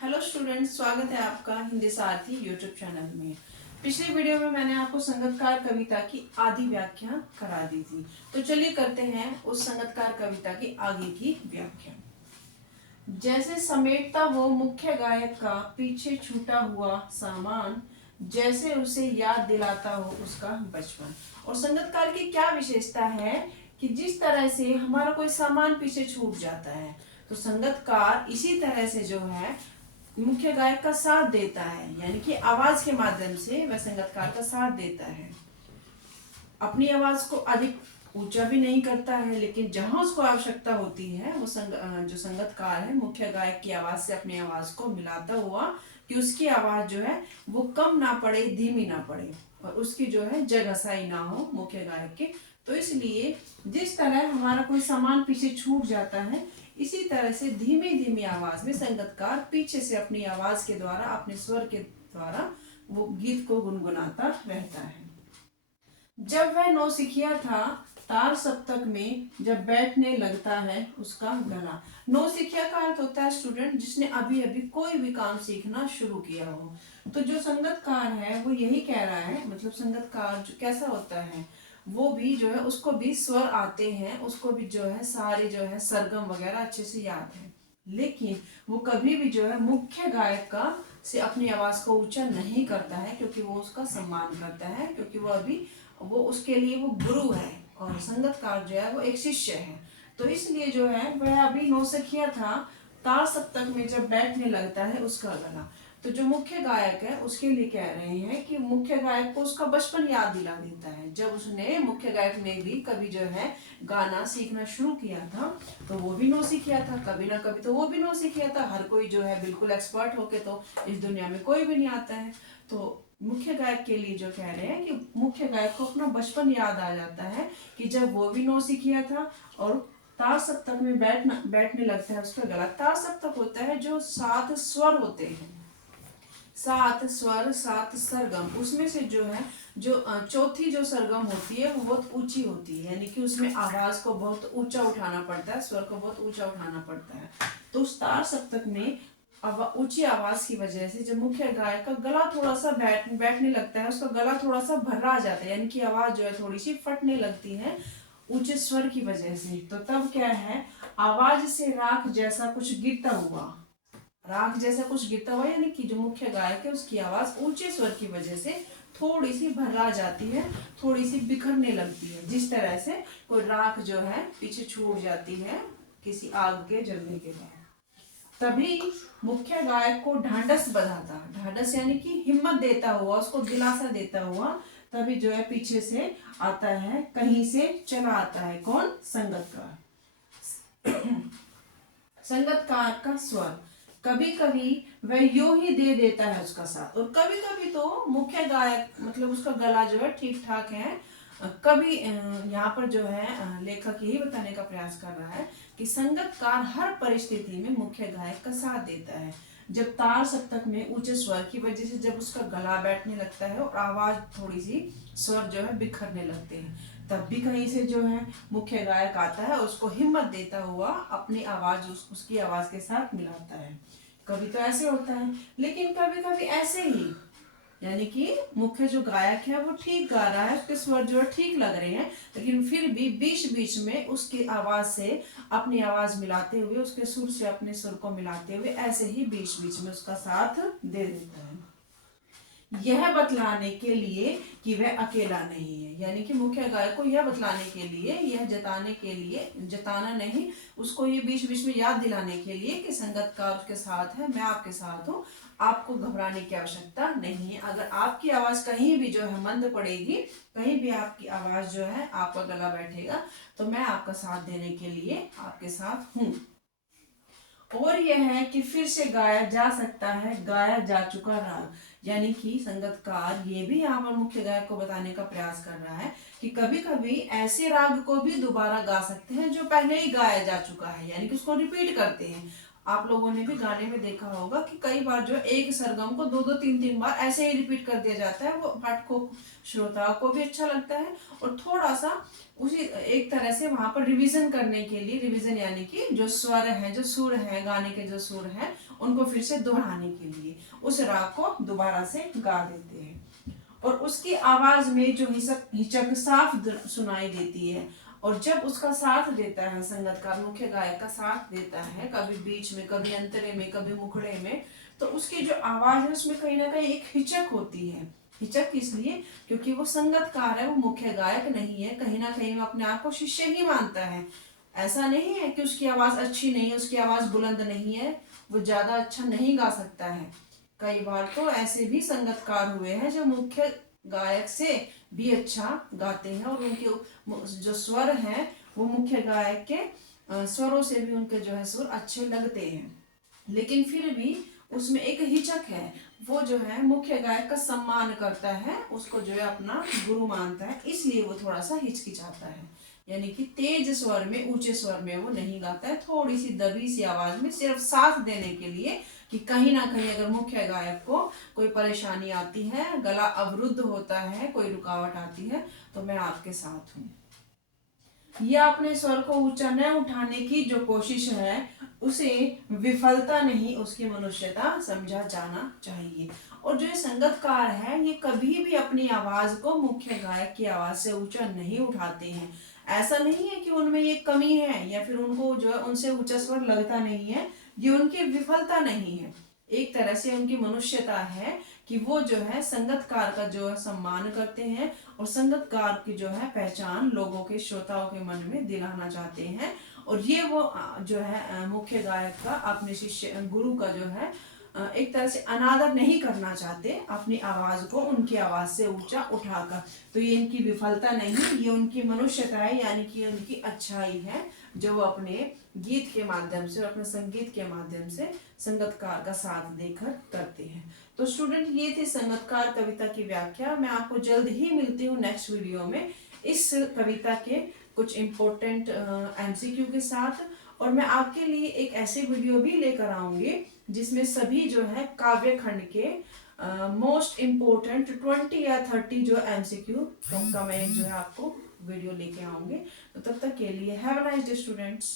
Hello students, स्वागत है आपका हिंदी सारथी यूट्यूब चैनल में। पिछले वीडियो में मैंने आपको संगतकार कविता की आधी व्याख्या करा दी थी, तो चलिए करते हैं उस संगतकार कविता की आगे की व्याख्या। जैसे समेटता हो मुख्य गायक का पीछे छूटा हुआ सामान, जैसे उसे याद दिलाता हो उसका बचपन। और संगतकार की क्या विशेषता है कि जिस तरह से हमारा कोई सामान पीछे छूट जाता है, तो संगतकार इसी तरह से जो है मुख्य गायक का साथ देता है, यानी कि आवाज के माध्यम से वह संगतकार का साथ देता है। अपनी आवाज को अधिक ऊंचा भी नहीं करता है, लेकिन जहां उसको आवश्यकता होती है वो जो संगतकार है मुख्य गायक की आवाज से अपनी आवाज को मिलाता हुआ कि उसकी आवाज जो है वो कम ना पड़े, धीमी ना पड़े और उसकी जो है जगहसाई ना हो मुख्य गायक के। तो इसलिए जिस तरह हमारा कोई सामान पीछे छूट जाता है, इसी तरह से धीमी धीमी आवाज में संगतकार पीछे से अपनी आवाज के द्वारा, अपने स्वर के द्वारा वो गीत को गुनगुनाता रहता है। जब वह नौसिखिया था, तार सप्तक में जब बैठने लगता है उसका गला। नौसिखिया का अर्थ होता है स्टूडेंट जिसने अभी अभी कोई भी काम सीखना शुरू किया हो। तो जो संगतकार है वो यही कह रहा है, मतलब संगतकार जो कैसा होता है वो भी जो है उसको भी स्वर आते हैं, उसको भी जो है सारे जो है सरगम वगैरह अच्छे से याद है, लेकिन वो कभी भी जो है मुख्य गायक का से अपनी आवाज को ऊंचा नहीं करता है, क्योंकि वो उसका सम्मान करता है, क्योंकि वो उसके लिए वो गुरु है और संगतकार जो है वो एक शिष्य है। तो इसलिए जो है वह अभी नौसिखिया था, तार सप्तक में जब बैठने लगता है उसका गला। तो जो मुख्य गायक है उसके लिए कह रहे हैं कि मुख्य गायक को उसका बचपन याद दिला देता है। जब उसने मुख्य गायक ने भी कभी जो है गाना सीखना शुरू किया था, तो वो भी नौसिखिया था, कभी ना कभी तो वो भी नौसिखिया था। हर कोई जो है बिल्कुल एक्सपर्ट होके तो इस दुनिया में कोई भी नहीं आता है। तो मुख्य गायक के लिए जो कह रहे हैं कि मुख्य गायक को अपना बचपन याद आ जाता है कि जब वो भी नौसिखिया था और तार सप्तक में बैठने लगता है उसका गला। तार सप्तक होता है जो 7 स्वर होते हैं, 7 स्वर, 7 सरगम, उसमें से जो है जो चौथी जो सरगम होती है वो बहुत ऊंची होती है, यानी कि उसमें आवाज को बहुत ऊंचा उठाना पड़ता है, स्वर को बहुत ऊंचा उठाना पड़ता है। तो उस तार सप्तक में ऊंची आवाज की वजह से जब मुख्य गायक का गला थोड़ा सा बैठने लगता है, उसका गला थोड़ा सा भर्रा जाता है, यानी कि आवाज जो है थोड़ी सी फटने लगती है ऊंचे स्वर की वजह से। तो तब क्या है, आवाज से राख जैसा कुछ गिरता हुआ, राग जैसा कुछ गिरता हुआ, यानी कि जो मुख्य गायक है उसकी आवाज ऊंचे स्वर की वजह से थोड़ी सी भर्रा जाती है, थोड़ी सी बिखरने लगती है। जिस तरह से कोई राख जो है पीछे छूट जाती है किसी आग के जलने के बाद, तभी मुख्य गायक को ढांढस बंधाता, ढांढस यानी कि हिम्मत देता हुआ, उसको दिलासा देता हुआ, तभी जो है पीछे से आता है, कहीं से चला आता है कौन, संगतकार। संगतकार का स्वर कभी कभी वह यूं ही दे देता है उसका साथ, और कभी कभी तो मुख्य गायक मतलब उसका गला जो है ठीक ठाक है। कभी यहाँ पर जो है लेखक यही बताने का प्रयास कर रहा है कि संगतकार हर परिस्थिति में मुख्य गायक का साथ देता है। जब तार सप्तक में ऊंचे स्वर की वजह से जब उसका गला बैठने लगता है और आवाज थोड़ी सी स्वर जो है बिखरने लगते हैं, तब भी कहीं से जो है मुख्य गायक आता है, उसको हिम्मत देता हुआ अपनी आवाज उसकी आवाज के साथ मिलाता है। कभी तो ऐसे होता है, लेकिन कभी कभी ऐसे ही, यानी कि मुख्य जो गायक है वो ठीक गा रहा है, उसके स्वर जो है ठीक लग रहे हैं, लेकिन फिर भी बीच बीच में उसकी आवाज से अपनी आवाज मिलाते हुए, उसके सुर से अपने सुर को मिलाते हुए ऐसे ही बीच बीच में उसका साथ दे देता है, यह बतलाने के लिए कि वह अकेला नहीं है। यानी कि मुख्य गायक को यह बतलाने के लिए, यह जताने के लिए, जताना नहीं, उसको ये बीच बीच में याद दिलाने के लिए कि संगतकार उसके साथ है, मैं आपके साथ हूँ, आपको घबराने की आवश्यकता नहीं है। अगर आपकी आवाज कहीं भी जो है मंद पड़ेगी, कहीं भी आपकी आवाज जो है आपका गला बैठेगा, तो मैं आपका साथ देने के लिए आपके साथ हूँ। और यह है कि फिर से गाया जा सकता है गाया जा चुका राग, यानी कि संगतकार ये भी यहाँ पर मुख्य गायक को बताने का प्रयास कर रहा है कि कभी कभी ऐसे राग को भी दोबारा गा सकते हैं जो पहले ही गाया जा चुका है, यानी कि उसको रिपीट करते हैं। आप लोगों ने भी गाने में देखा होगा कि कई बार जो एक सरगम को दो दो तीन तीन बार ऐसे ही रिपीट कर दिया जाता है, वो पाठकों श्रोताओं को भी अच्छा लगता है और थोड़ा सा उसी एक तरह से वहां पर रिवीजन करने के लिए, रिवीजन यानी कि जो स्वर है, जो सुर है, गाने के जो सुर है उनको फिर से दोहराने के लिए उस राग को दोबारा से गा देते हैं। और उसकी आवाज में जो हिचक साफ सुनाई देती है। और जब उसका साथ देता है संगतकार, मुख्य गायक का साथ देता है, कभी बीच में, कभी अंतरे में, कभी मुखड़े में, तो उसकी जो आवाज है उसमें कहीं ना कहीं एक हिचक होती है। हिचक इसलिए क्योंकि वो संगतकार है, वो मुख्य गायक नहीं है। कहीं ना कहीं वो अपने आप को शिष्य ही मानता है। ऐसा नहीं है कि उसकी आवाज अच्छी नहीं है, उसकी आवाज बुलंद नहीं है, वो ज्यादा अच्छा नहीं गा सकता है। कई बार तो ऐसे भी संगतकार हुए हैं जो मुख्य गायक से भी अच्छा गाते हैं और उनके जो स्वर हैं वो मुख्य गायक के स्वरों से भी उनके जो है सुर अच्छे लगते हैं। लेकिन फिर भी उसमें एक हिचक है। वो जो है मुख्य गायक का सम्मान करता है, उसको जो है अपना गुरु मानता है, इसलिए वो थोड़ा सा हिचकिचाता है। यानी कि तेज स्वर में, ऊंचे स्वर में वो नहीं गाता है, थोड़ी सी दबी सी आवाज में, सिर्फ साथ देने के लिए कि कहीं ना कहीं अगर मुख्य गायक को कोई परेशानी आती है, गला अवरुद्ध होता है, कोई रुकावट आती है, तो मैं आपके साथ हूँ। यह अपने स्वर को ऊंचा न उठाने की जो कोशिश है उसे विफलता नहीं, उसकी मनुष्यता समझा जाना चाहिए। और जो ये संगतकार है ये कभी भी अपनी आवाज को मुख्य गायक की आवाज से ऊंचा नहीं उठाते हैं। ऐसा नहीं है कि उनमें ये कमी है या फिर उनको जो है उनसे ऊंचा स्वर लगता नहीं है, ये उनकी विफलता नहीं है। एक तरह से उनकी मनुष्यता है कि वो जो है संगतकार का जो है सम्मान करते हैं और संगतकार की जो है पहचान लोगों के, श्रोताओं के मन में दिलाना चाहते हैं। और ये वो जो है मुख्य गायक का, अपने शिष्य गुरु का जो है एक तरह से अनादर नहीं करना चाहते, अपनी आवाज को उनकी आवाज से ऊंचा उठाकर। तो ये इनकी विफलता नहीं, ये उनकी मनुष्यता है, यानी कि उनकी अच्छाई है जो वो अपने गीत के माध्यम से और अपने संगीत के माध्यम से संगतकार का साथ देकर करते हैं। तो स्टूडेंट, ये थी संगतकार कविता की व्याख्या। मैं आपको जल्द ही मिलती हूँ नेक्स्ट वीडियो में इस कविता के कुछ इम्पोर्टेंट एमसीक्यू के साथ। और मैं आपके लिए एक ऐसे वीडियो भी लेकर आऊंगी जिसमें सभी जो है काव्य खंड के मोस्ट इम्पोर्टेंट 20 या 30 जो एमसीक्यू का मैं जो है आपको वीडियो लेके आऊंगी। तो तब तक के लिए have a nice day students.